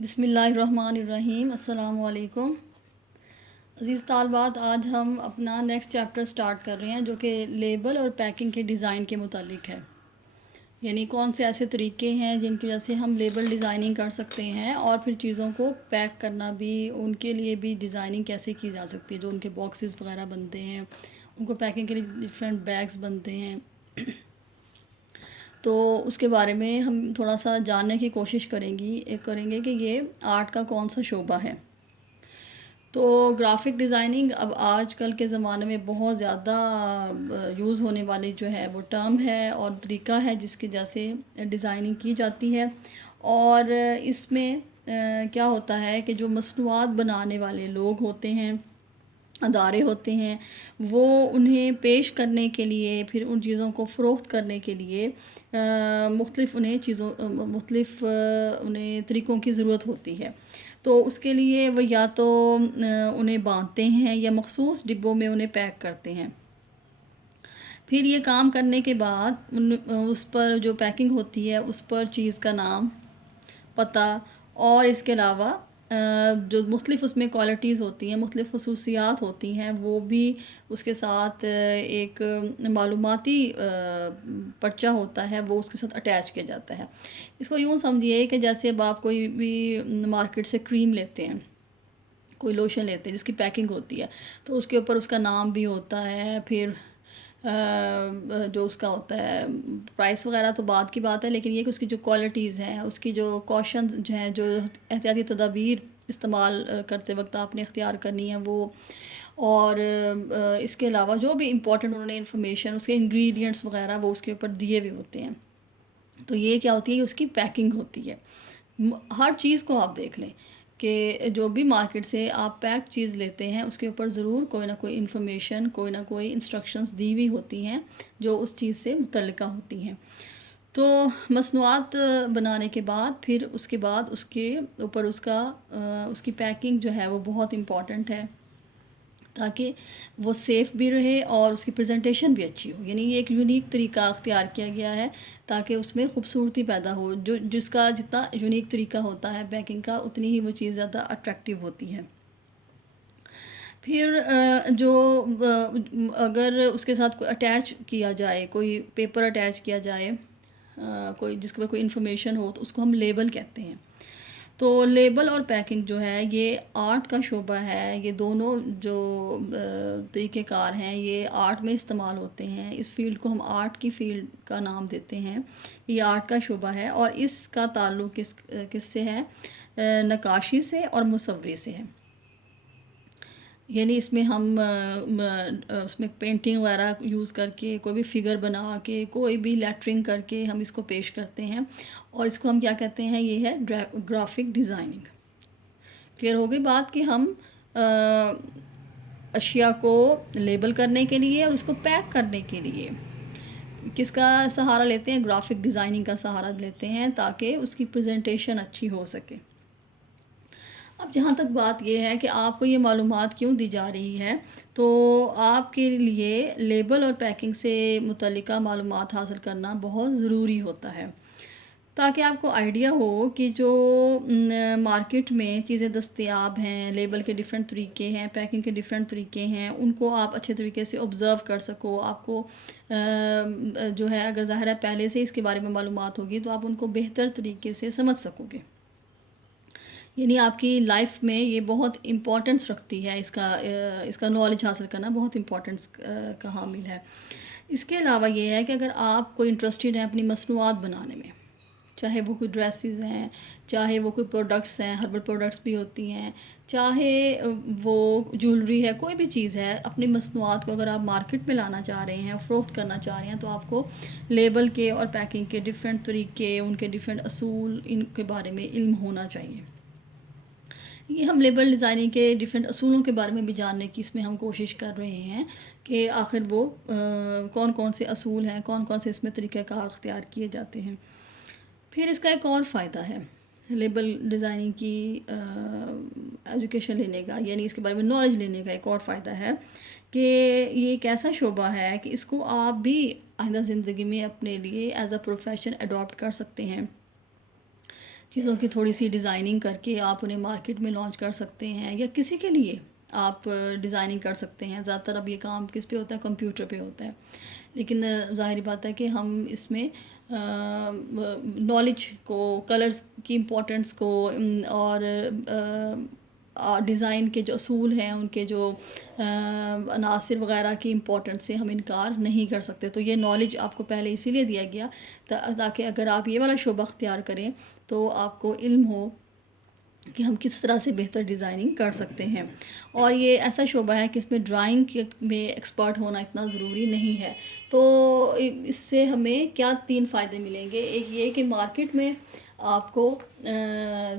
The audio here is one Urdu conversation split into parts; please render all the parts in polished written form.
بسم اللہ الرحمن الرحیم۔ السلام علیکم عزیز طالبات، آج ہم اپنا نیکسٹ چیپٹر سٹارٹ کر رہے ہیں جو کہ لیبل اور پیکنگ کے ڈیزائن کے متعلق ہے۔ یعنی کون سے ایسے طریقے ہیں جن کی وجہ سے ہم لیبل ڈیزائننگ کر سکتے ہیں اور پھر چیزوں کو پیک کرنا بھی، ان کے لیے بھی ڈیزائننگ کیسے کی جا سکتی ہے، جو ان کے باکسز وغیرہ بنتے ہیں، ان کو پیکنگ کے لیے ڈفرینٹ بیگز بنتے ہیں۔ تو اس کے بارے میں ہم تھوڑا سا جاننے کی کوشش کریں گے کہ یہ آرٹ کا کون سا شعبہ ہے۔ تو گرافک ڈیزائننگ اب آج کل کے زمانے میں بہت زیادہ یوز ہونے والی جو ہے وہ ٹرم ہے اور طریقہ ہے جس کی وجہ سے ڈیزائننگ کی جاتی ہے۔ اور اس میں کیا ہوتا ہے کہ جو مصنوعات بنانے والے لوگ ہوتے ہیں، ادارے ہوتے ہیں، وہ انہیں پیش کرنے کے لیے، پھر ان چیزوں کو فروخت کرنے کے لیے مختلف انہیں طریقوں کی ضرورت ہوتی ہے۔ تو اس کے لیے وہ یا تو انہیں باندھتے ہیں یا مخصوص ڈبوں میں انہیں پیک کرتے ہیں۔ پھر یہ کام کرنے کے بعد اس پر جو پیکنگ ہوتی ہے اس پر چیز کا نام، پتہ اور اس کے علاوہ جو مختلف اس میں کوالٹیز ہوتی ہیں، مختلف خصوصیات ہوتی ہیں، وہ بھی اس کے ساتھ ایک معلوماتی پرچہ ہوتا ہے، وہ اس کے ساتھ اٹیچ کیا جاتا ہے۔ اس کو یوں سمجھیے کہ جیسے اب آپ کوئی بھی مارکیٹ سے کریم لیتے ہیں، کوئی لوشن لیتے ہیں جس کی پیکنگ ہوتی ہے، تو اس کے اوپر اس کا نام بھی ہوتا ہے، پھر جو اس کا ہوتا ہے پرائس وغیرہ تو بعد کی بات ہے، لیکن یہ کہ اس کی جو کوالٹیز ہیں، اس کی جو کوشنز جو ہیں، جو احتیاطی تدابیر استعمال کرتے وقت آپ نے اختیار کرنی ہے وہ، اور اس کے علاوہ جو بھی امپورٹنٹ انہوں نے انفارمیشن، اس کے انگریڈینٹس وغیرہ وہ اس کے اوپر دیے ہوئے ہوتے ہیں۔ تو یہ کیا ہوتی ہے، اس کی پیکنگ ہوتی ہے۔ ہر چیز کو آپ دیکھ لیں کہ جو بھی مارکیٹ سے آپ پیک چیز لیتے ہیں اس کے اوپر ضرور کوئی نہ کوئی انفارمیشن، کوئی نہ کوئی انسٹرکشنز دی ہوئی ہوتی ہیں جو اس چیز سے متعلقہ ہوتی ہیں۔ تو مصنوعات بنانے کے بعد پھر اس کے بعد اس کے اوپر اس کی پیکنگ جو ہے وہ بہت امپورٹنٹ ہے، تاکہ وہ سیف بھی رہے اور اس کی پریزنٹیشن بھی اچھی ہو۔ یعنی یہ ایک یونیک طریقہ اختیار کیا گیا ہے تاکہ اس میں خوبصورتی پیدا ہو، جس کا جتنا یونیک طریقہ ہوتا ہے پیکنگ کا، اتنی ہی وہ چیز زیادہ اٹریکٹیو ہوتی ہے۔ پھر اگر اس کے ساتھ کوئی اٹیچ کیا جائے، کوئی پیپر اٹیچ کیا جائے، کوئی جس کے بعد کوئی انفارمیشن ہو، تو اس کو ہم لیبل کہتے ہیں۔ تو لیبل اور پیکنگ جو ہے یہ آرٹ کا شعبہ ہے۔ یہ دونوں جو طریقہ کار ہیں یہ آرٹ میں استعمال ہوتے ہیں۔ اس فیلڈ کو ہم آرٹ کی فیلڈ کا نام دیتے ہیں۔ یہ آرٹ کا شعبہ ہے اور اس کا تعلق کس سے ہے؟ نقاشی سے اور مصوری سے ہے۔ یعنی اس میں ہم اس میں پینٹنگ وغیرہ یوز کر کے، کوئی بھی فگر بنا کے، کوئی بھی لیٹرنگ کر کے ہم اس کو پیش کرتے ہیں، اور اس کو ہم کیا کہتے ہیں؟ یہ ہے گرافک ڈیزائننگ۔ کلیئر ہو گئی بات کہ ہم اشیاء کو لیبل کرنے کے لیے اور اس کو پیک کرنے کے لیے کس کا سہارا لیتے ہیں؟ گرافک ڈیزائننگ کا سہارا لیتے ہیں تاکہ اس کی پریزنٹیشن اچھی ہو سکے۔ اب جہاں تک بات یہ ہے کہ آپ کو یہ معلومات کیوں دی جا رہی ہے، تو آپ کے لیے لیبل اور پیکنگ سے متعلقہ معلومات حاصل کرنا بہت ضروری ہوتا ہے، تاکہ آپ کو آئیڈیا ہو کہ جو مارکیٹ میں چیزیں دستیاب ہیں، لیبل کے ڈیفرنٹ طریقے ہیں، پیکنگ کے ڈیفرنٹ طریقے ہیں، ان کو آپ اچھے طریقے سے آبزرو کر سکو۔ آپ کو جو ہے اگر ظاہر ہے پہلے سے اس کے بارے میں معلومات ہوگی تو آپ ان کو بہتر طریقے سے سمجھ سکو گے۔ یعنی آپ کی لائف میں یہ بہت امپورٹنس رکھتی ہے، اس کا نالج حاصل کرنا بہت امپورٹنس کا حامل ہے۔ اس کے علاوہ یہ ہے کہ اگر آپ کوئی انٹرسٹڈ ہیں اپنی مصنوعات بنانے میں، چاہے وہ کوئی ڈریسز ہیں، چاہے وہ کوئی پروڈکٹس ہیں، ہربل پروڈکٹس بھی ہوتی ہیں، چاہے وہ جولری ہے، کوئی بھی چیز ہے، اپنی مصنوعات کو اگر آپ مارکیٹ میں لانا چاہ رہے ہیں، فروخت کرنا چاہ رہے ہیں، تو آپ کو لیبل کے اور پیکنگ کے ڈیفرنٹ طریقے، ان کے ڈیفرنٹ اصول، ان کے بارے میں علم ہونا چاہیے۔ یہ ہم لیبل ڈیزائننگ کے ڈیفرنٹ اصولوں کے بارے میں بھی جاننے کی اس میں ہم کوشش کر رہے ہیں کہ آخر وہ کون کون سے اصول ہیں، کون کون سے اس میں طریقہ کار اختیار کیے جاتے ہیں۔ پھر اس کا ایک اور فائدہ ہے لیبل ڈیزائننگ کی ایجوکیشن لینے کا، یعنی اس کے بارے میں نالج لینے کا ایک اور فائدہ ہے کہ یہ ایک ایسا شعبہ ہے کہ اس کو آپ بھی آئندہ زندگی میں اپنے لیے ایز اے پروفیشن اڈاپٹ کر سکتے ہیں، چیزوں کی تھوڑی سی ڈیزائننگ کر کے آپ انہیں مارکیٹ میں لانچ کر سکتے ہیں، یا کسی کے لیے آپ ڈیزائننگ کر سکتے ہیں. زیادہ تر اب یہ کام کس پہ ہوتا ہے؟ کمپیوٹر پہ ہوتا ہے. لیکن ظاہری بات ہے کہ ہم اس میں نالج کو، کلرز کی امپورٹنس کو، اور ڈیزائن کے جو اصول ہیں ان کے جو عناصر وغیرہ کی امپورٹنس سے ہم انکار نہیں کر سکتے. تو یہ نالج آپ کو پہلے اسی لیے دیا گیا تاکہ اگر آپ یہ والا شعبہ اختیار کریں تو آپ کو علم ہو کہ ہم کس طرح سے بہتر ڈیزائننگ کر سکتے ہیں. اور یہ ایسا شعبہ ہے کہ اس میں ڈرائنگ میں ایکسپرٹ ہونا اتنا ضروری نہیں ہے. تو اس سے ہمیں کیا 3 فائدے ملیں گے. ایک یہ کہ مارکیٹ میں آپ کو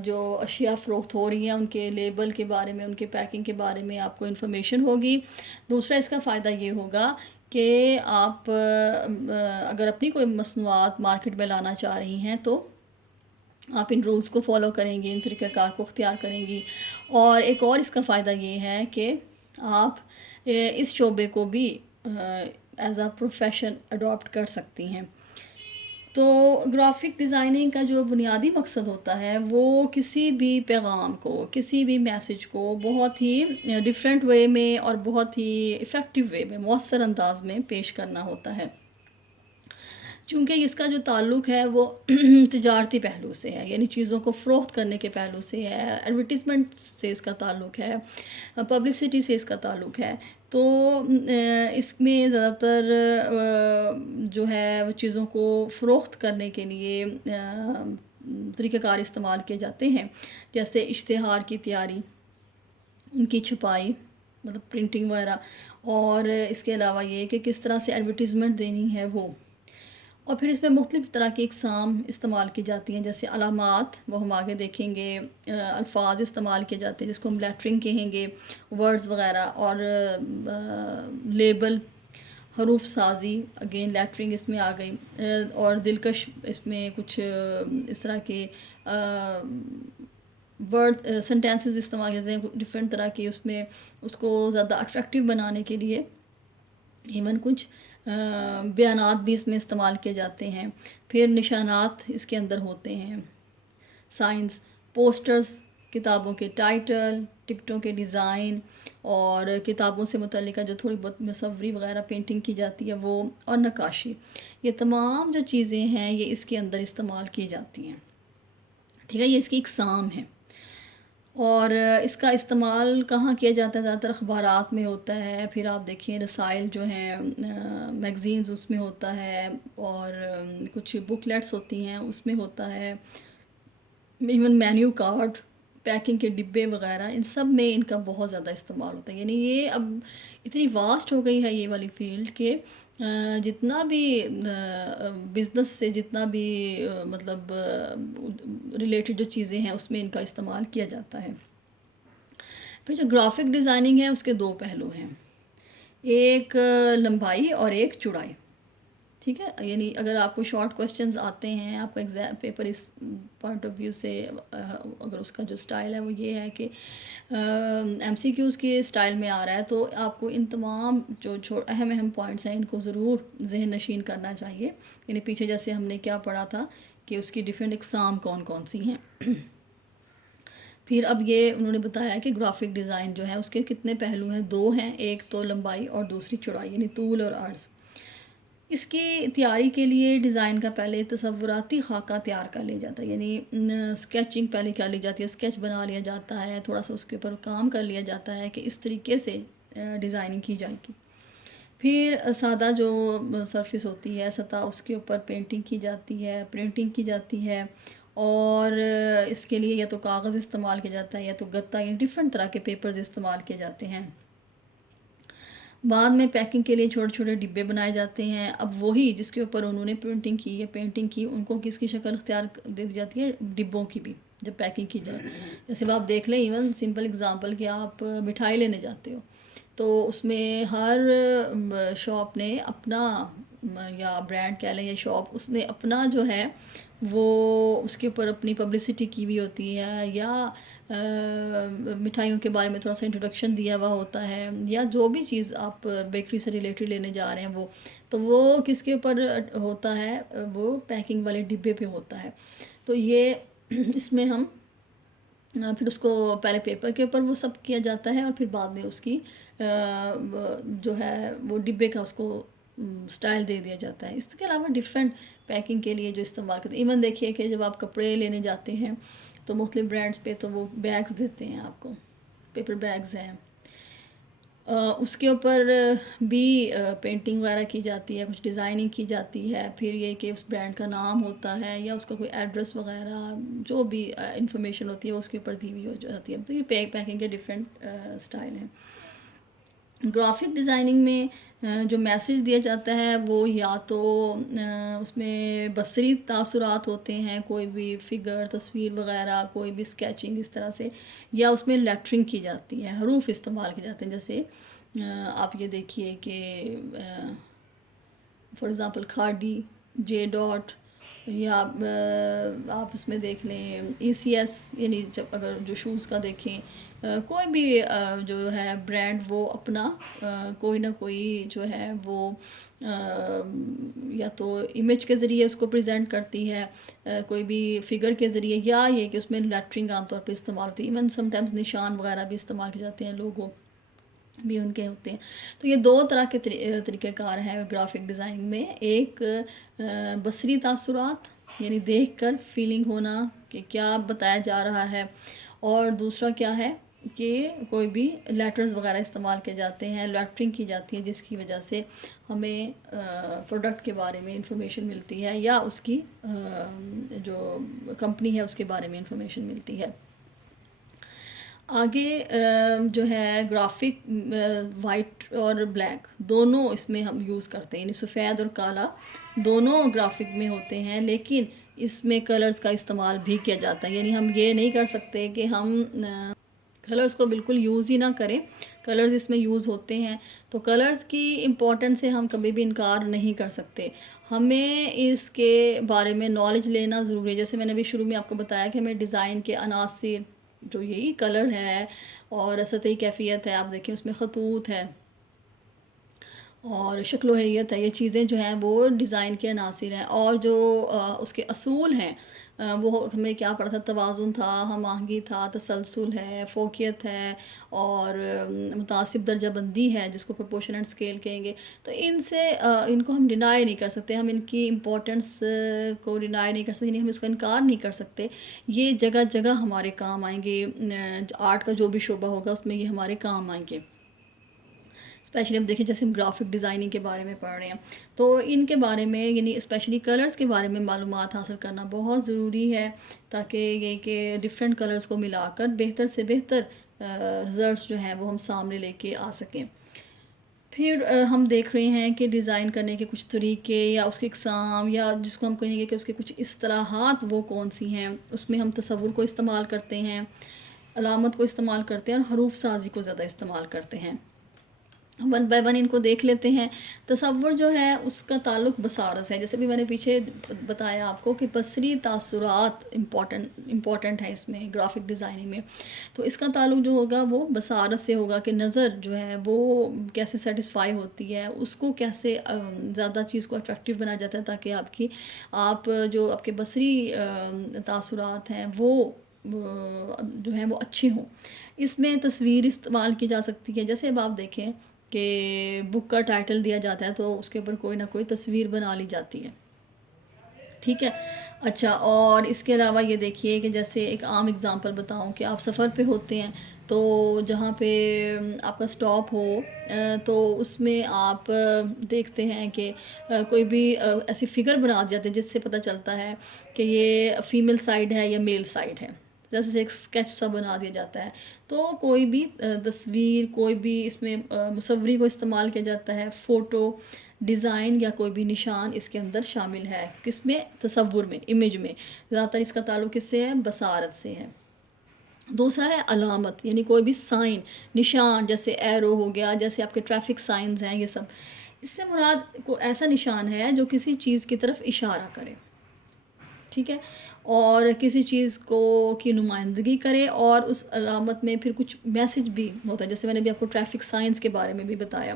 جو اشیاء فروخت ہو رہی ہیں ان کے لیبل کے بارے میں، ان کے پیکنگ کے بارے میں آپ کو انفارمیشن ہوگی. دوسرا اس کا فائدہ یہ ہوگا کہ آپ اگر اپنی کوئی مصنوعات مارکیٹ میں لانا چاہ رہی ہیں تو آپ ان رولز کو فالو کریں گی، ان طریقہ کار کو اختیار کریں گی. اور ایک اور اس کا فائدہ یہ ہے کہ آپ اس شعبے کو بھی ایز اے پروفیشن اڈاپٹ کر سکتی ہیں. تو گرافک ڈیزائننگ کا جو بنیادی مقصد ہوتا ہے وہ کسی بھی پیغام کو، کسی بھی میسج کو بہت ہی ڈیفرنٹ وے میں اور بہت ہی افیکٹو وے میں، مؤثر انداز میں پیش کرنا ہوتا ہے. چونکہ اس کا جو تعلق ہے وہ تجارتی پہلو سے ہے، یعنی چیزوں کو فروخت کرنے کے پہلو سے ہے، ایڈورٹیزمنٹ سے اس کا تعلق ہے، پبلسٹی سے اس کا تعلق ہے. تو اس میں زیادہ تر جو ہے وہ چیزوں کو فروخت کرنے کے لیے طریقہ کار استعمال کیے جاتے ہیں، جیسے اشتہار کی تیاری، ان کی چھپائی مطلب پرنٹنگ وغیرہ، اور اس کے علاوہ یہ کہ کس طرح سے ایڈورٹیزمنٹ دینی ہے وہ. اور پھر اس میں مختلف طرح کی اقسام استعمال کی جاتی ہیں، جیسے علامات، وہ ہم آگے دیکھیں گے. الفاظ استعمال کیے جاتے ہیں جس کو ہم لیٹرنگ کہیں گے، ورڈز وغیرہ. اور لیبل، حروف سازی، اگین لیٹرنگ اس میں آ گئی. اور دلکش اس میں کچھ اس طرح کے ورڈ سینٹینسز استعمال کرتے ہیں ڈفرینٹ طرح کے، اس میں اس کو زیادہ اٹریکٹیو بنانے کے لیے ایون کچھ بیانات بھی اس میں استعمال کیے جاتے ہیں. پھر نشانات اس کے اندر ہوتے ہیں، سائنس، پوسٹرز، کتابوں کے ٹائٹل، ٹکٹوں کے ڈیزائن، اور کتابوں سے متعلقہ جو تھوڑی بہت مصوری وغیرہ پینٹنگ کی جاتی ہے وہ، اور نقاشی. یہ تمام جو چیزیں ہیں یہ اس کے اندر استعمال کی جاتی ہیں. ٹھیک ہے، یہ اس کی اقسام ہے. اور اس کا استعمال کہاں کیا جاتا ہے؟ زیادہ تر اخبارات میں ہوتا ہے. پھر آپ دیکھیں رسائل جو ہیں، میگزینز اس میں ہوتا ہے، اور کچھ بکلیٹس ہوتی ہیں اس میں ہوتا ہے. ایون مینیو کارڈ، پیکنگ کے ڈبے وغیرہ، ان سب میں ان کا بہت زیادہ استعمال ہوتا ہے. یعنی یہ اب اتنی واسٹ ہو گئی ہے یہ والی فیلڈ کہ جتنا بھی بزنس سے جتنا بھی مطلب ریلیٹڈ جو چیزیں ہیں اس میں ان کا استعمال کیا جاتا ہے. پھر جو گرافک ڈیزائننگ ہے اس کے 2 پہلو ہیں، ایک لمبائی اور ایک چوڑائی. ٹھیک ہے، یعنی اگر آپ کو شارٹ کویسچنز آتے ہیں، آپ کا ایگزام پیپر اس پوائنٹ آف ویو سے اگر اس کا جو سٹائل ہے وہ یہ ہے کہ ایم سی کیوز کے سٹائل میں آ رہا ہے، تو آپ کو ان تمام جو اہم پوائنٹس ہیں ان کو ضرور ذہن نشین کرنا چاہیے. یعنی پیچھے جیسے ہم نے کیا پڑھا تھا کہ اس کی ڈیفرنٹ اقسام کون کون سی ہیں. پھر اب یہ انہوں نے بتایا کہ گرافک ڈیزائن جو ہے اس کے کتنے پہلو ہیں؟ 2 ہیں، ایک تو لمبائی اور دوسری چوڑائی، یعنی طول اور عرض. اس کی تیاری کے لیے ڈیزائن کا پہلے تصوراتی خاکہ تیار کر لیا جاتا ہے، یعنی اسکیچنگ پہلے کر لی جاتی ہے، اسکیچ بنا لیا جاتا ہے، تھوڑا سا اس کے اوپر کام کر لیا جاتا ہے کہ اس طریقے سے ڈیزائننگ کی جائے گی. پھر سادہ جو سرفیس ہوتی ہے، سطح، اس کے اوپر پینٹنگ کی جاتی ہے، پرنٹنگ کی جاتی ہے. اور اس کے لیے یا تو کاغذ استعمال کیا جاتا ہے یا تو گتا، یا ڈفرینٹ طرح کے پیپرز استعمال کیے جاتے ہیں. بعد میں پیکنگ کے لیے چھوٹے چھوٹے ڈبے بنائے جاتے ہیں. اب وہی جس کے اوپر انہوں نے پرنٹنگ کی یا پینٹنگ کی، ان کو کس کی شکل اختیار دے دی جاتی ہے؟ ڈبوں کی بھی جب پیکنگ کی جائے. جیسے آپ دیکھ لیں، ایون سمپل اگزامپل کہ آپ مٹھائی لینے جاتے ہو تو اس میں ہر شاپ نے اپنا، یا برانڈ کہہ لیں یا شاپ، اس نے اپنا جو ہے وہ اس کے اوپر اپنی پبلسٹی کی ہوئی ہوتی ہے، یا مٹھائیوں کے بارے میں تھوڑا سا انٹروڈکشن دیا ہوا ہوتا ہے، یا جو بھی چیز آپ بیکری سے ریلیٹڈ لینے جا رہے ہیں وہ کس کے اوپر ہوتا ہے؟ وہ پیکنگ والے ڈبے پہ ہوتا ہے. تو یہ اس میں ہم پھر اس کو پہلے پیپر کے اوپر وہ سب کیا جاتا ہے، اور پھر بعد میں اس کی جو ہے وہ ڈبے کا اس کو سٹائل دے دیا جاتا ہے۔ اس کے علاوہ ڈفرینٹ پیکنگ کے لیے جو استعمال کرتے ہیں، ایون دیکھیے کہ جب آپ کپڑے لینے جاتے ہیں تو مختلف برانڈس پہ تو وہ بیگز دیتے ہیں آپ کو، پیپر بیگز ہیں، اس کے اوپر بھی پینٹنگ وغیرہ کی جاتی ہے، کچھ ڈیزائننگ کی جاتی ہے، پھر یہ کہ اس برانڈ کا نام ہوتا ہے یا اس کا کوئی ایڈریس وغیرہ جو بھی انفارمیشن ہوتی ہے وہ اس کے اوپر دی ہوئی ہو جاتی ہے۔ تو یہ پیکنگ کے ڈفرینٹ سٹائل ہیں۔ گرافک ڈیزائننگ میں جو میسیج دیا جاتا ہے وہ یا تو اس میں بصری تاثرات ہوتے ہیں، کوئی بھی فگر، تصویر وغیرہ، کوئی بھی اسکیچنگ اس طرح سے، یا اس میں لیٹرنگ کی جاتی ہے، حروف استعمال کیے جاتے ہیں، جیسے آپ یہ دیکھیے کہ for example Khaadi, J dot, یا آپ اس میں دیکھ لیں ای سی ایس، یعنی جب اگر جو شوز کا دیکھیں، کوئی بھی جو ہے برانڈ وہ اپنا کوئی نہ کوئی جو ہے وہ یا تو امیج کے ذریعے اس کو پریزنٹ کرتی ہے، کوئی بھی فگر کے ذریعے، یا یہ کہ اس میں لیٹرنگ عام طور پہ استعمال ہوتی ہے، ایون سم ٹائمز نشان وغیرہ بھی استعمال کیے جاتے ہیں، لوگوں بھی ان کے ہوتے ہیں۔ تو یہ دو طرح کے طریقہ کار ہیں گرافک ڈیزائننگ میں، ایک بصری تاثرات یعنی دیکھ کر فیلنگ ہونا کہ کیا بتایا جا رہا ہے، اور دوسرا کیا ہے کہ کوئی بھی لیٹرز وغیرہ استعمال کیے جاتے ہیں، لیٹرنگ کی جاتی ہے، جس کی وجہ سے ہمیں پروڈکٹ کے بارے میں انفارمیشن ملتی ہے، یا اس کی جو کمپنی ہے اس کے بارے میں انفارمیشن ملتی ہے۔ آگے جو ہے گرافک وائٹ اور بلیک دونوں اس میں ہم یوز کرتے ہیں، یعنی سفید اور کالا دونوں گرافک میں ہوتے ہیں، لیکن اس میں کلرز کا استعمال بھی کیا جاتا ہے، یعنی ہم یہ نہیں کر سکتے کہ ہم کلرز کو بالکل یوز ہی نہ کریں، کلرز اس میں یوز ہوتے ہیں، تو کلرز کی امپورٹنس سے ہم کبھی بھی انکار نہیں کر سکتے۔ ہمیں اس کے بارے میں نالج لینا ضروری ہے، جیسے میں نے ابھی شروع میں آپ کو بتایا کہ ہمیں ڈیزائن کے عناصر جو یہی کلر ہے اور سطحی کیفیت ہے، آپ دیکھیں اس میں خطوط ہے اور شکل و ہیئت ہے، یہ چیزیں جو ہیں وہ ڈیزائن کے عناصر ہیں، اور جو اس کے اصول ہیں وہ ہم نے کیا پڑھا تھا، توازن تھا، ہم آہنگی تھا، تسلسل ہے، فوقیت ہے، اور متناسب درجہ بندی ہے جس کو پروپورشن اینڈ اسکیل کہیں گے۔ تو ان سے ان کو ہم ڈینائی نہیں کر سکتے، ہم ان کی امپورٹنس کو ڈینائی نہیں کر سکتے، یعنی ہم اس کو انکار نہیں کر سکتے، یہ جگہ جگہ ہمارے کام آئیں گے، آرٹ کا جو بھی شعبہ ہوگا اس میں یہ ہمارے کام آئیں گے۔ اسپیشلی ہم دیکھیں جیسے ہم گرافک ڈیزائننگ کے بارے میں پڑھ رہے ہیں تو ان کے بارے میں یعنی اسپیشلی کلرز کے بارے میں معلومات حاصل کرنا بہت ضروری ہے، تاکہ یہ کہ ڈفرینٹ کلرز کو ملا کر بہتر سے بہتر رزلٹس جو ہیں وہ ہم سامنے لے کے آ سکیں۔ پھر ہم دیکھ رہے ہیں کہ ڈیزائن کرنے کے کچھ طریقے یا اس کی اقسام، یا جس کو ہم کہیں گے کہ اس کے کچھ اصطلاحات وہ کون سی ہیں، اس میں ہم تصور کو استعمال کرتے ہیں، علامت کو استعمال کرتے ہیں، اور حروف سازی کو زیادہ استعمال کرتے ہیں۔ ون بائی ون ان کو دیکھ لیتے ہیں۔ تصور جو ہے اس کا تعلق بصارت سے ہے، جیسے بھی میں نے پیچھے بتایا آپ کو کہ بصری تاثرات امپورٹنٹ ہیں اس میں گرافک ڈیزائننگ میں، تو اس کا تعلق جو ہوگا وہ بصارت سے ہوگا کہ نظر جو ہے وہ کیسے سیٹسفائی ہوتی ہے، اس کو کیسے زیادہ چیز کو اٹریکٹیو بنایا جاتا ہے، تاکہ آپ جو آپ کے بصری تاثرات ہیں وہ جو ہیں وہ اچھے ہوں۔ اس میں تصویر استعمال کی جا سکتی ہے، جیسے اب آپ دیکھیں کہ بک کا ٹائٹل دیا جاتا ہے تو اس کے اوپر کوئی نہ کوئی تصویر بنا لی جاتی ہے، ٹھیک ہے۔ اچھا، اور اس کے علاوہ یہ دیکھیے کہ جیسے ایک عام اگزامپل بتاؤں کہ آپ سفر پہ ہوتے ہیں تو جہاں پہ آپ کا سٹاپ ہو تو اس میں آپ دیکھتے ہیں کہ کوئی بھی ایسی فگر بنا دی جاتی ہے جس سے پتہ چلتا ہے کہ یہ فیمیل سائڈ ہے یا میل سائڈ ہے، جیسے ایک اسکیچ سا بنا دیا جاتا ہے۔ تو کوئی بھی تصویر، کوئی بھی اس میں مصوری کو استعمال کیا جاتا ہے، فوٹو، ڈیزائن یا کوئی بھی نشان اس کے اندر شامل ہے، کس میں، تصور میں، امیج میں۔ زیادہ تر اس کا تعلق کس سے ہے، بصارت سے ہے۔ دوسرا ہے علامت، یعنی کوئی بھی سائن، نشان، جیسے ایرو ہو گیا، جیسے آپ کے ٹریفک سائنز ہیں، یہ سب، اس سے مراد کو ایسا نشان ہے جو کسی چیز کی طرف اشارہ کرے، ٹھیک ہے، اور کسی چیز کو کی نمائندگی کرے، اور اس علامت میں پھر کچھ میسج بھی ہوتا ہے، جیسے میں نے بھی آپ کو ٹریفک سائنس کے بارے میں بھی بتایا۔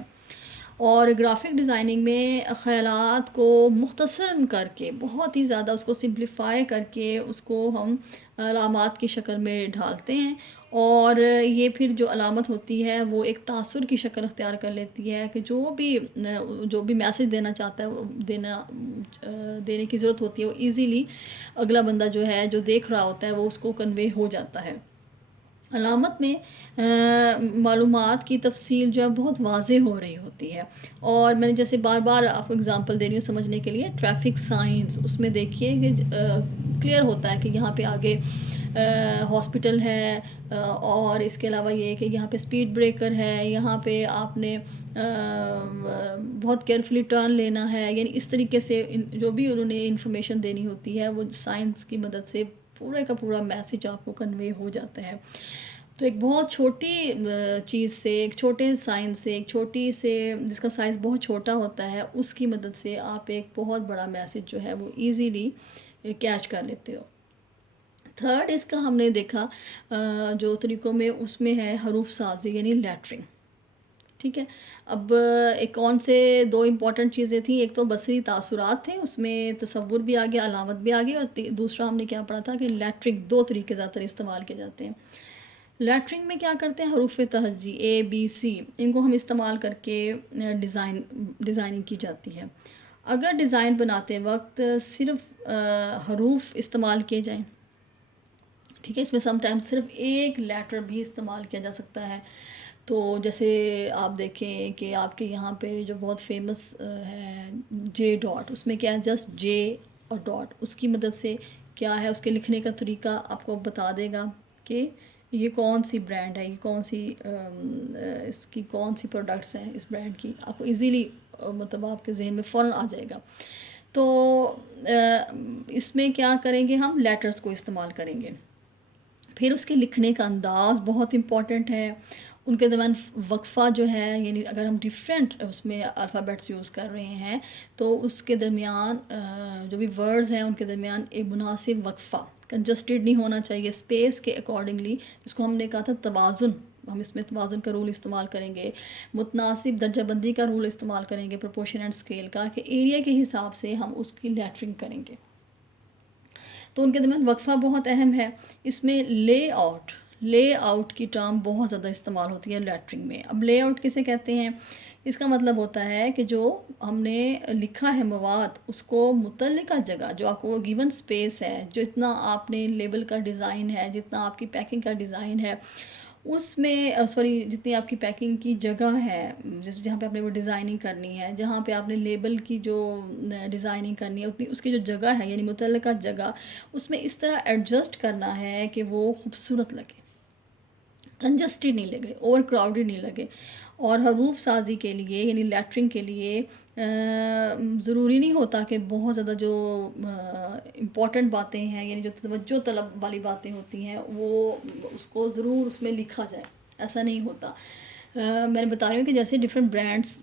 اور گرافک ڈیزائننگ میں خیالات کو مختصراً کر کے بہت ہی زیادہ اس کو سمپلیفائی کر کے اس کو ہم علامات کی شکل میں ڈھالتے ہیں، اور یہ پھر جو علامت ہوتی ہے وہ ایک تاثر کی شکل اختیار کر لیتی ہے کہ جو بھی میسج دینا چاہتا ہے وہ دینے کی ضرورت ہوتی ہے وہ ایزیلی اگلا بندہ جو ہے جو دیکھ رہا ہوتا ہے وہ اس کو کنوے ہو جاتا ہے۔ علامت میں معلومات کی تفصیل جو ہے بہت واضح ہو رہی ہوتی ہے، اور میں نے جیسے بار بار آپ کو اگزامپل دے رہی ہوں سمجھنے کے لیے، ٹریفک سائنس اس میں دیکھیے کہ کلیئر ہوتا ہے کہ یہاں پہ آگے ہاسپٹل ہے، اور اس کے علاوہ یہ کہ یہاں پہ اسپیڈ بریکر ہے، یہاں پہ آپ نے بہت کیئرفلی ٹرن لینا ہے، یعنی اس طریقے سے جو بھی انہوں نے انفارمیشن دینی ہوتی ہے وہ سائنس کی مدد سے پورے کا پورا میسج آپ کو کنوے ہو جاتا ہے۔ تو ایک بہت چھوٹی چیز سے، ایک چھوٹے سائنس سے، ایک چھوٹی سے جس کا سائز بہت چھوٹا ہوتا ہے اس کی مدد سے آپ ایک بہت بڑا میسج جو ہے وہ ایزیلی کیچ کر لیتے ہو۔ تھرڈ اس کا ہم نے دیکھا جو طریقوں میں اس میں ہے حروف سازی یعنی لیٹرنگ، ٹھیک ہے۔ اب ایک کون سے دو امپورٹنٹ چیزیں تھیں، ایک تو بصری تاثرات تھے، اس میں تصور بھی آ گیا، علامت بھی آ گئی، اور دوسرا ہم نے کیا پڑھا تھا کہ لیٹرنگ دو طریقے زیادہ تر استعمال کیے جاتے ہیں۔ لیٹرنگ میں کیا کرتے ہیں، حروف تہجی اے بی سی ان کو ہم استعمال کر کے ڈیزائننگ کی جاتی ہے۔ اگر ڈیزائن بناتے وقت صرف حروف استعمال کیے جائیں، ٹھیک ہے، اس میں سم ٹائم صرف ایک لیٹر بھی استعمال کیا جا سکتا ہے، تو جیسے آپ دیکھیں کہ آپ کے یہاں پہ جو بہت فیمس ہے جے ڈاٹ، اس میں کیا ہے جسٹ جے اور ڈاٹ، اس کی مدد سے کیا ہے اس کے لکھنے کا طریقہ آپ کو بتا دے گا کہ یہ کون سی برانڈ ہے، یہ کون سی اس کی کون سی پروڈکٹس ہیں اس برانڈ کی، آپ کو ایزیلی مطلب آپ کے ذہن میں فوراً آ جائے گا۔ تو اس میں کیا کریں گے، ہم لیٹرز کو استعمال کریں گے۔ پھر اس کے لکھنے کا انداز بہت امپورٹنٹ ہے، ان کے درمیان وقفہ جو ہے، یعنی اگر ہم ڈیفرنٹ اس میں الفابیٹس یوز کر رہے ہیں تو اس کے درمیان جو بھی ورڈز ہیں ان کے درمیان ایک مناسب وقفہ، کنجسٹڈ نہیں ہونا چاہیے، اسپیس کے اکارڈنگلی، جس کو ہم نے کہا تھا توازن، ہم اس میں توازن کا رول استعمال کریں گے، متناسب درجہ بندی کا رول استعمال کریں گے، پروپورشن اینڈ اسکیل کا، کہ ایریا کے حساب سے ہم اس کی لیٹرنگ کریں گے۔ تو ان کے درمیان وقفہ بہت اہم ہے۔ اس میں لے آؤٹ کی ٹرم بہت زیادہ استعمال ہوتی ہے لیٹرنگ میں۔ اب لے آؤٹ کسے کہتے ہیں، اس کا مطلب ہوتا ہے کہ جو ہم نے لکھا ہے مواد، اس کو متعلقہ جگہ جو آپ کو گیون اسپیس ہے، جو اتنا آپ نے لیبل کا ڈیزائن ہے، جتنا آپ کی پیکنگ کا ڈیزائن ہے، اس میں جتنی آپ کی پیکنگ کی جگہ ہے، جہاں پہ آپ نے وہ ڈیزائننگ کرنی ہے، جہاں پہ آپ نے لیبل کی جو ڈیزائننگ کرنی ہے، اتنی اس کی جو جگہ ہے یعنی متعلقہ جگہ، اس میں اس طرح ایڈجسٹ کرنا ہے کہ وہ خوبصورت لگے، کنجسٹڈ نہیں لگے، اوور کراؤڈڈ نہیں لگے۔ اور حروف سازی کے لیے یعنی لیٹرنگ کے لیے ضروری نہیں ہوتا کہ بہت زیادہ جو امپورٹنٹ باتیں ہیں، یعنی جو توجہ طلب والی باتیں ہوتی ہیں، وہ اس کو ضرور اس میں لکھا جائے، ایسا نہیں ہوتا۔ میں نے بتا رہی ہوں کہ جیسے ڈفرینٹ برانڈس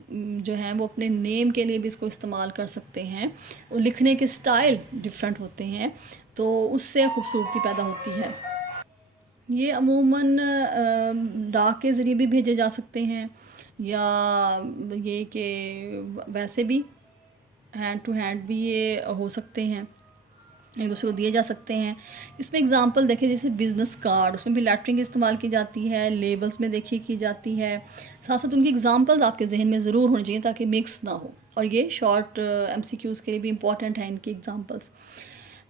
جو ہیں وہ اپنے نیم کے لیے بھی اس کو استعمال کر سکتے ہیں، لکھنے کے سٹائل ڈفرینٹ ہوتے ہیں، تو اس سے خوبصورتی پیدا ہوتی ہے۔ یہ عموماً ڈاک کے ذریعے بھی بھیجے جا سکتے ہیں، یا یہ کہ ویسے بھی ہینڈ ٹو ہینڈ بھی یہ ہو سکتے ہیں، ایک دوسرے کو دیے جا سکتے ہیں۔ اس میں اگزامپل دیکھیں جیسے بزنس کارڈ، اس میں بھی لیٹرنگ استعمال کی جاتی ہے، لیبلز میں دیکھی کی جاتی ہے، ساتھ ساتھ ان کی اگزامپلز آپ کے ذہن میں ضرور ہونی چاہیے تاکہ مکس نہ ہو، اور یہ شارٹ ایم سی کیوز کے لیے بھی امپورٹنٹ ہیں ان کی اگزامپلز۔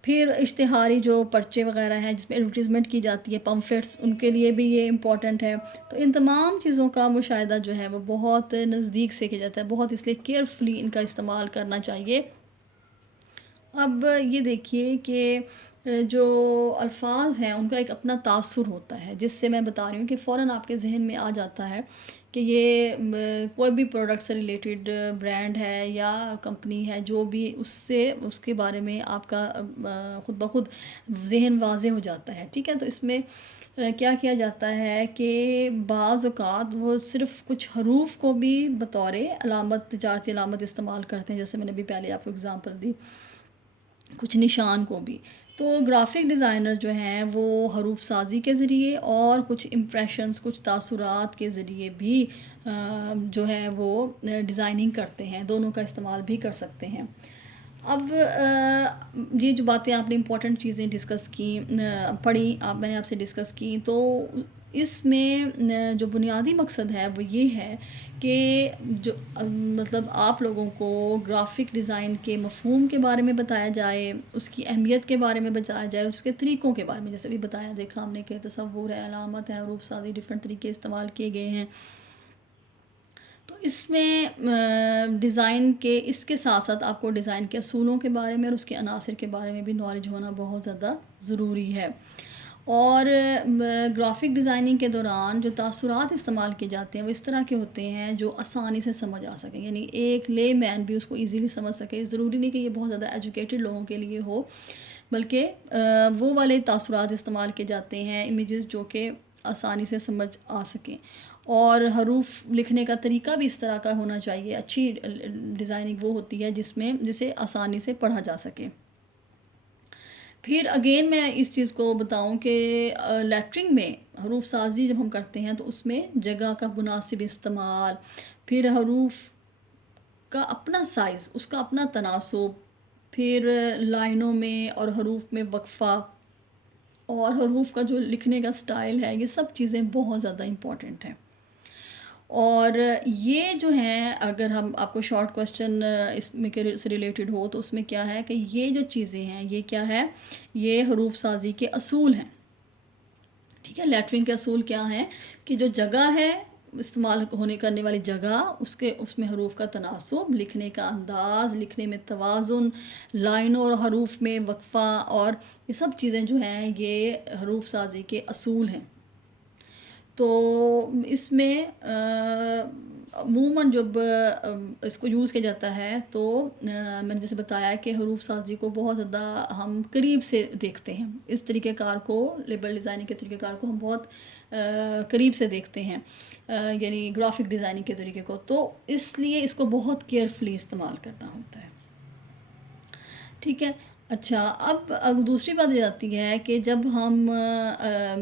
پھر اشتہاری جو پرچے وغیرہ ہیں جس میں ایڈورٹیزمنٹ کی جاتی ہے، پمفلیٹس، ان کے لیے بھی یہ امپورٹنٹ ہے۔ تو ان تمام چیزوں کا مشاہدہ جو ہے وہ بہت نزدیک سے کیا جاتا ہے، بہت اس لیے کیئرفلی ان کا استعمال کرنا چاہیے۔ اب یہ دیکھیے کہ جو الفاظ ہیں ان کا ایک اپنا تاثر ہوتا ہے، جس سے میں بتا رہی ہوں کہ فوراً آپ کے ذہن میں آ جاتا ہے کہ یہ کوئی بھی پروڈکٹ سے ریلیٹڈ برانڈ ہے یا کمپنی ہے، جو بھی اس کے بارے میں آپ کا خود بخود ذہن واضح ہو جاتا ہے، ٹھیک ہے۔ تو اس میں کیا کیا جاتا ہے کہ بعض اوقات وہ صرف کچھ حروف کو بھی بطور علامت، تجارتی علامت استعمال کرتے ہیں، جیسے میں نے بھی پہلے آپ کو اگزامپل دی، کچھ نشان کو بھی، تو گرافک ڈیزائنر جو ہیں وہ حروف سازی کے ذریعے اور کچھ امپریشنز، کچھ تاثرات کے ذریعے بھی جو ہے وہ ڈیزائننگ کرتے ہیں، دونوں کا استعمال بھی کر سکتے ہیں۔ اب یہ جو باتیں آپ نے امپورٹنٹ چیزیں ڈسکس کی، پڑھی آپ، میں نے آپ سے ڈسکس کی، تو اس میں جو بنیادی مقصد ہے وہ یہ ہے کہ جو مطلب آپ لوگوں کو گرافک ڈیزائن کے مفہوم کے بارے میں بتایا جائے، اس کی اہمیت کے بارے میں بتایا جائے، اس کے طریقوں کے بارے میں، جیسے بھی بتایا، دیکھا ہم نے کہ تصور ہے، علامت ہے، حروف سازی، ڈفرینٹ طریقے استعمال کیے گئے ہیں۔ تو اس میں ڈیزائن کے، اس کے ساتھ ساتھ آپ کو ڈیزائن کے اصولوں کے بارے میں اور اس کے عناصر کے بارے میں بھی نالج ہونا بہت زیادہ ضروری ہے۔ اور گرافک ڈیزائننگ کے دوران جو تاثرات استعمال کیے جاتے ہیں وہ اس طرح کے ہوتے ہیں جو آسانی سے سمجھ آ سکیں، یعنی ایک لے مین بھی اس کو ایزیلی سمجھ سکے۔ ضروری نہیں کہ یہ بہت زیادہ ایجوکیٹڈ لوگوں کے لیے ہو، بلکہ وہ والے تاثرات استعمال کیے جاتے ہیں، امیجز جو کہ آسانی سے سمجھ آ سکیں۔ اور حروف لکھنے کا طریقہ بھی اس طرح کا ہونا چاہیے۔ اچھی ڈیزائننگ وہ ہوتی ہے جسے آسانی سے پڑھا جا سکے۔ پھر اگین میں اس چیز کو بتاؤں کہ لیٹرنگ میں حروف سازی جب ہم کرتے ہیں تو اس میں جگہ کا مناسب استعمال، پھر حروف کا اپنا سائز، اس کا اپنا تناسب، پھر لائنوں میں اور حروف میں وقفہ، اور حروف کا جو لکھنے کا سٹائل ہے، یہ سب چیزیں بہت زیادہ امپورٹنٹ ہیں۔ اور یہ جو ہیں، اگر ہم آپ کو شارٹ کوسچن اس میں سے ریلیٹڈ ہو تو اس میں کیا ہے کہ یہ جو چیزیں ہیں یہ کیا ہے، یہ حروف سازی کے اصول ہیں، ٹھیک ہے۔ لیٹرنگ کے اصول کیا ہیں کہ جو جگہ ہے، استعمال ہونے کرنے والی جگہ، اس میں حروف کا تناسب، لکھنے کا انداز، لکھنے میں توازن، لائنوں اور حروف میں وقفہ، اور یہ سب چیزیں جو ہیں یہ حروف سازی کے اصول ہیں۔ تو اس میں عموماً جب اس کو یوز کیا جاتا ہے تو میں نے جیسے بتایا کہ حروف سازی کو بہت زیادہ ہم قریب سے دیکھتے ہیں، اس طریقہ کار کو، لیبل ڈیزائننگ کے طریقہ کار کو ہم بہت قریب سے دیکھتے ہیں، یعنی گرافک ڈیزائننگ کے طریقے کو، تو اس لیے اس کو بہت کیئرفلی استعمال کرنا ہوتا ہے، ٹھیک ہے۔ اچھا، اب دوسری بات یہ آتی ہے کہ جب ہم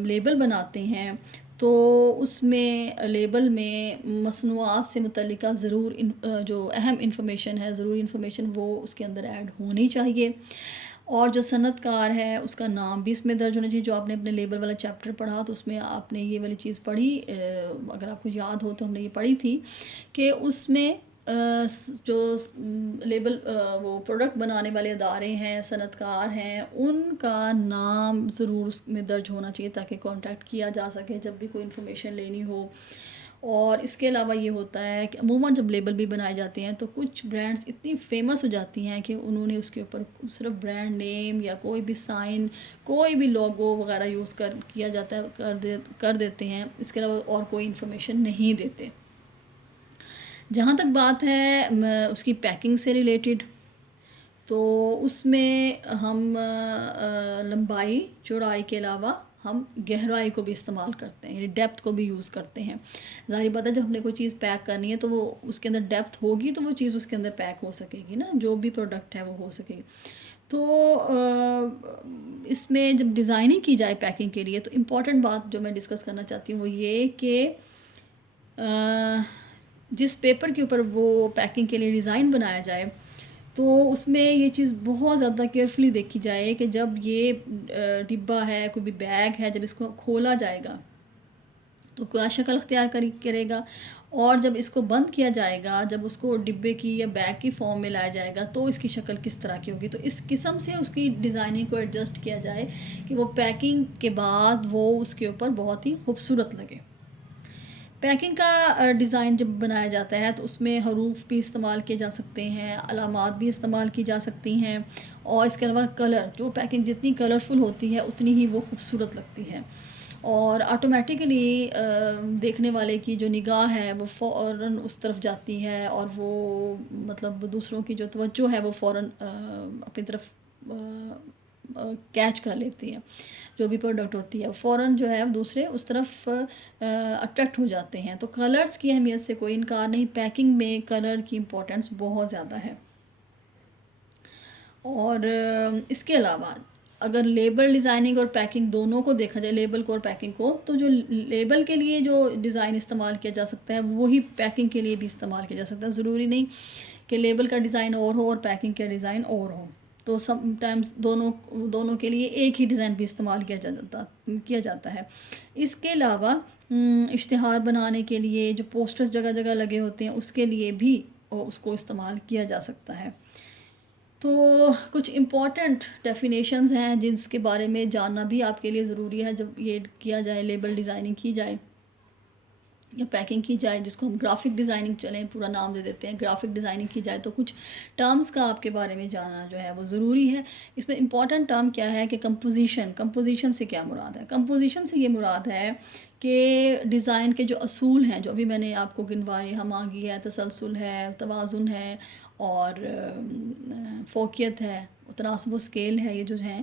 لیبل بناتے ہیں تو اس میں لیبل میں مصنوعات سے متعلقہ ضرور جو اہم انفارمیشن ہے، ضروری انفارمیشن، وہ اس کے اندر ایڈ ہونی چاہیے۔ اور جو صنعت کار ہے اس کا نام بھی اس میں درج ہونا چاہیے۔ جو آپ نے اپنے لیبل والا چیپٹر پڑھا تو اس میں آپ نے یہ والی چیز پڑھی، اگر آپ کو یاد ہو تو ہم نے یہ پڑھی تھی کہ اس میں جو لیبل وہ پروڈکٹ بنانے والے ادارے ہیں، صنعت کار ہیں، ان کا نام ضرور اس میں درج ہونا چاہیے تاکہ کانٹیکٹ کیا جا سکے جب بھی کوئی انفارمیشن لینی ہو۔ اور اس کے علاوہ یہ ہوتا ہے کہ عموماً جب لیبل بھی بنائے جاتے ہیں تو کچھ برانڈز اتنی فیمس ہو جاتی ہیں کہ انہوں نے اس کے اوپر صرف برانڈ نیم یا کوئی بھی سائن، کوئی بھی لوگو وغیرہ یوز کیا جاتا ہے، کر دیتے ہیں، اس کے علاوہ اور کوئی انفارمیشن نہیں دیتے۔ جہاں تک بات ہے اس کی پیکنگ سے ریلیٹڈ، تو اس میں ہم لمبائی چوڑائی کے علاوہ ہم گہرائی کو بھی استعمال کرتے ہیں، یعنی ڈیپتھ کو بھی یوز کرتے ہیں۔ ظاہر بات ہے جب ہم نے کوئی چیز پیک کرنی ہے تو وہ اس کے اندر ڈیپتھ ہوگی تو وہ چیز اس کے اندر پیک ہو سکے گی نا، جو بھی پروڈکٹ ہے وہ ہو سکے گی۔ تو اس میں جب ڈیزائننگ کی جائے پیکنگ کے لیے تو امپورٹنٹ بات جو میں ڈسکس کرنا چاہتی ہوں وہ یہ کہ جس پیپر کے اوپر وہ پیکنگ کے لیے ڈیزائن بنایا جائے تو اس میں یہ چیز بہت زیادہ کیئرفلی دیکھی جائے کہ جب یہ ڈبہ ہے، کوئی بھی بیگ ہے، جب اس کو کھولا جائے گا تو کیا شکل اختیار کرے گا، اور جب اس کو بند کیا جائے گا، جب اس کو ڈبے کی یا بیگ کی فارم میں لایا جائے گا تو اس کی شکل کس طرح کی ہوگی۔ تو اس قسم سے اس کی ڈیزائننگ کو ایڈجسٹ کیا جائے کہ وہ پیکنگ کے بعد وہ اس کے اوپر بہت ہی خوبصورت لگے۔ پیکنگ کا ڈیزائن جب بنایا جاتا ہے تو اس میں حروف بھی استعمال کیے جا سکتے ہیں، علامات بھی استعمال کی جا سکتی ہیں، اور اس کے علاوہ کلر، جو پیکنگ جتنی کلرفل ہوتی ہے اتنی ہی وہ خوبصورت لگتی ہے، اور آٹومیٹیکلی دیکھنے والے کی جو نگاہ ہے وہ فوراً اس طرف جاتی ہے، اور وہ مطلب دوسروں کی جو توجہ ہے وہ فوراً اپنی طرف کیچ کر لیتی ہے، جو بھی پروڈکٹ ہوتی ہے فوراً جو ہے دوسرے اس طرف اٹریکٹ ہو جاتے ہیں۔ تو کلرز کی اہمیت سے کوئی انکار نہیں، پیکنگ میں کلر کی امپورٹنس بہت زیادہ ہے۔ اور اس کے علاوہ اگر لیبل ڈیزائننگ اور پیکنگ دونوں کو دیکھا جائے، لیبل کو اور پیکنگ کو، تو جو لیبل کے لیے جو ڈیزائن استعمال کیا جا سکتا ہے وہی پیکنگ کے لیے بھی استعمال کیا جا سکتا ہے. ضروری نہیں کہ لیبل کا ڈیزائن اور ہو اور پیکنگ کا ڈیزائن اور ہو. تو سم ٹائمز دونوں کے لیے ایک ہی ڈیزائن بھی استعمال کیا جاتا ہے. اس کے علاوہ اشتہار بنانے کے لیے جو پوسٹرز جگہ جگہ لگے ہوتے ہیں اس کے لیے بھی اس کو استعمال کیا جا سکتا ہے. تو کچھ امپورٹنٹ ڈیفینیشنز ہیں جس کے بارے میں جاننا بھی آپ کے لیے ضروری ہے جب یہ کیا جائے، لیبل ڈیزائننگ کی جائے یا پیکنگ کی جائے، جس کو ہم گرافک ڈیزائننگ چلیں پورا نام دے دیتے ہیں. گرافک ڈیزائننگ کی جائے تو کچھ ٹرمز کا آپ کے بارے میں جاننا جو ہے وہ ضروری ہے. اس میں امپورٹنٹ ٹرم کیا ہے کہ کمپوزیشن سے کیا مراد ہے. کمپوزیشن سے یہ مراد ہے کہ ڈیزائن کے جو اصول ہیں جو ابھی میں نے آپ کو گنوائے، ہمانگی ہے، تسلسل ہے، توازن ہے اور فوقیت ہے، تناسب و اسکیل ہے، یہ جو ہیں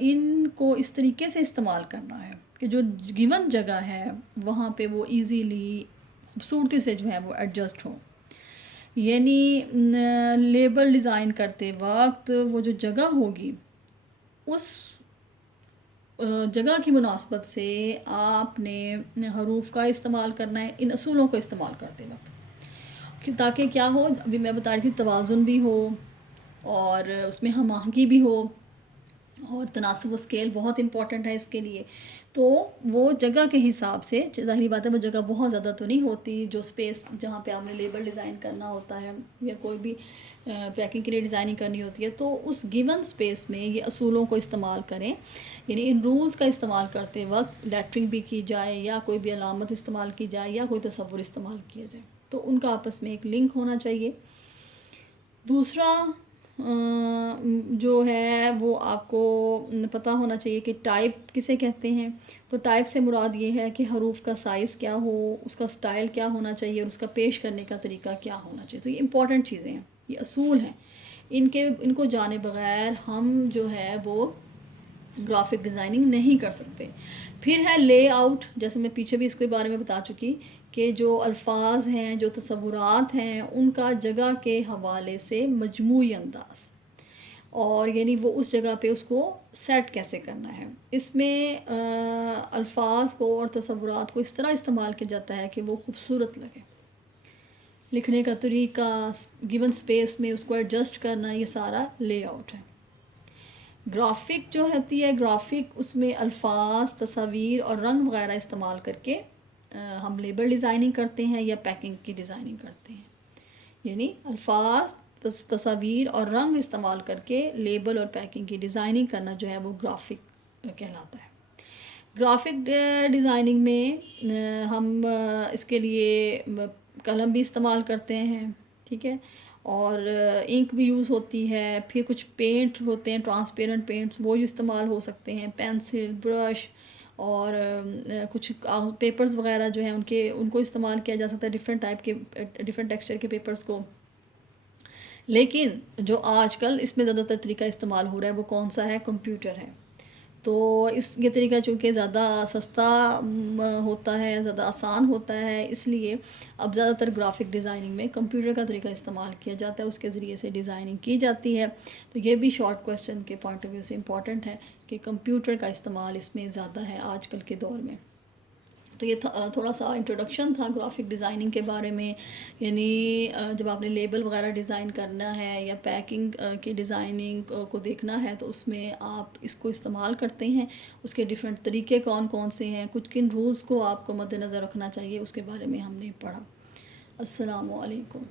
ان کو اس طریقے سے استعمال کرنا ہے کہ جو گیون جگہ ہے وہاں پہ وہ ایزیلی خوبصورتی سے جو ہے وہ ایڈجسٹ ہو. یعنی لیبل ڈیزائن کرتے وقت وہ جو جگہ ہوگی اس جگہ کی مناسبت سے آپ نے حروف کا استعمال کرنا ہے ان اصولوں کو استعمال کرتے وقت، تاکہ کیا ہو، ابھی میں بتا رہی تھی توازن بھی ہو اور اس میں ہم آہنگی بھی ہو اور تناسب و اسکیل بہت امپورٹنٹ ہے اس کے لیے. تو وہ جگہ کے حساب سے، ظاہری بات ہے وہ جگہ بہت زیادہ تو نہیں ہوتی، جو اسپیس جہاں پہ آپ نے لیبل ڈیزائن کرنا ہوتا ہے یا کوئی بھی پیکنگ کے لیے ڈیزائننگ کرنی ہوتی ہے، تو اس گیون اسپیس میں یہ اصولوں کو استعمال کریں. یعنی ان رولز کا استعمال کرتے وقت لیٹرنگ بھی کی جائے یا کوئی بھی علامت استعمال کی جائے یا کوئی تصور استعمال کیا جائے، تو ان کا آپس میں ایک لنک ہونا چاہیے. دوسرا جو ہے وہ آپ کو پتہ ہونا چاہیے کہ ٹائپ کسے کہتے ہیں. تو ٹائپ سے مراد یہ ہے کہ حروف کا سائز کیا ہو، اس کا سٹائل کیا ہونا چاہیے اور اس کا پیش کرنے کا طریقہ کیا ہونا چاہیے. تو یہ امپورٹنٹ چیزیں ہیں، یہ اصول ہیں، ان کو جانے بغیر ہم جو ہے وہ گرافک ڈیزائننگ نہیں کر سکتے. پھر ہے لے آؤٹ، جیسے میں پیچھے بھی اس کے بارے میں بتا چکی کہ جو الفاظ ہیں، جو تصورات ہیں، ان کا جگہ کے حوالے سے مجموعی انداز، اور یعنی وہ اس جگہ پہ اس کو سیٹ کیسے کرنا ہے. اس میں الفاظ کو اور تصورات کو اس طرح استعمال کیا جاتا ہے کہ وہ خوبصورت لگے. لکھنے کا طریقہ، گیون اسپیس میں اس کو ایڈجسٹ کرنا، یہ سارا لے آؤٹ ہے. گرافک جو ہوتی ہے، گرافک اس میں الفاظ، تصاویر اور رنگ وغیرہ استعمال کر کے ہم لیبل ڈیزائننگ کرتے ہیں یا پیکنگ کی ڈیزائننگ کرتے ہیں. یعنی الفاظ، تصاویر اور رنگ استعمال کر کے لیبل اور پیکنگ کی ڈیزائننگ کرنا جو ہے وہ گرافک کہلاتا ہے. گرافک ڈیزائننگ میں ہم اس کے لیے قلم بھی استعمال کرتے ہیں، ٹھیک ہے، اور انک بھی یوز ہوتی ہے. پھر کچھ پینٹ ہوتے ہیں، ٹرانسپیرنٹ پینٹس، وہ استعمال ہو سکتے ہیں، پینسل، برش اور کچھ پیپرز وغیرہ جو ہیں ان کو استعمال کیا جا سکتا ہے، ڈفرینٹ ٹیکسچر کے پیپرز کو. لیکن جو آج کل اس میں زیادہ تر طریقہ استعمال ہو رہا ہے وہ کون سا ہے؟ کمپیوٹر ہے. تو یہ طریقہ چونکہ زیادہ سستا ہوتا ہے، زیادہ آسان ہوتا ہے، اس لیے اب زیادہ تر گرافک ڈیزائننگ میں کمپیوٹر کا طریقہ استعمال کیا جاتا ہے، اس کے ذریعے سے ڈیزائننگ کی جاتی ہے. تو یہ بھی شارٹ کویسچن کے پوائنٹ آف ویو سے امپورٹنٹ ہے کہ کمپیوٹر کا استعمال اس میں زیادہ ہے آج کل کے دور میں. تو یہ تھوڑا سا انٹروڈکشن تھا گرافک ڈیزائننگ کے بارے میں. یعنی جب آپ نے لیبل وغیرہ ڈیزائن کرنا ہے یا پیکنگ کی ڈیزائننگ کو دیکھنا ہے تو اس میں آپ اس کو استعمال کرتے ہیں. اس کے ڈفرینٹ طریقے کون سے ہیں، کچھ کن رولز کو آپ کو مد نظر رکھنا چاہیے، اس کے بارے میں ہم نے پڑھا. السلام علیکم.